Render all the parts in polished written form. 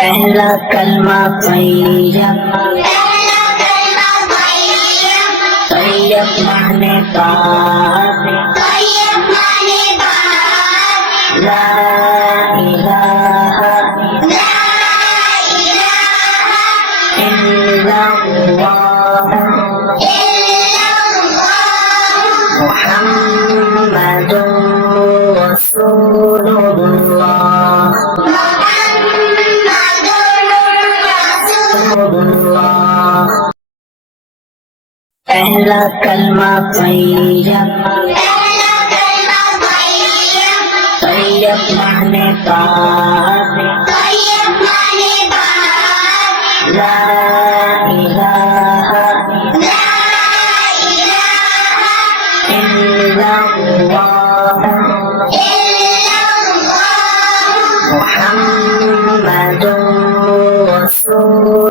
पहला कलमा तैयब, तैयब माने पाक, ला इलाहा इल्लल्लाह मुहम्मदुर रसूलुल्लाह। पहला कलमा तैयब, तैयब माने पाक, ला इलाहा इल्लल्लाह मुहम्मदुर रसूलुल्लाह।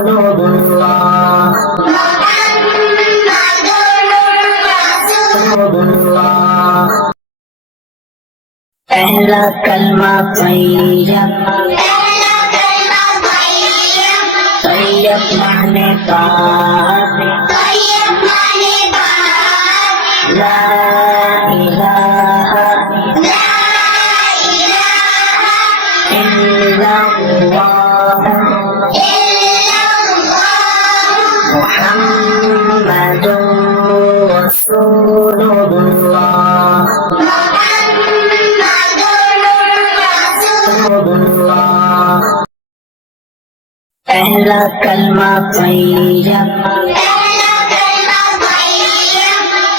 पहला कलमा तैयब, तैयब माने पाक, ला इलाहा इल्लल्लाह मुहम्मदुर रसूलुल्लाह। पहला कलमा तैयब,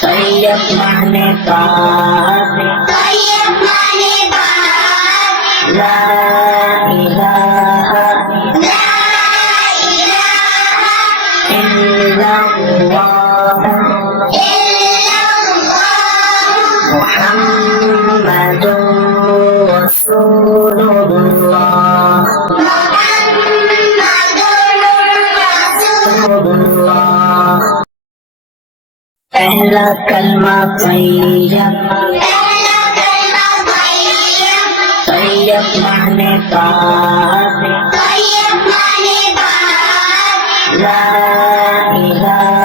तैयब माने पाक, ला इलाहा इल्लल्लाह मुहम्मदुर रसूलुल्लाह। पहला कलमा तैयब, तैयब माने पाक, ला इलाहा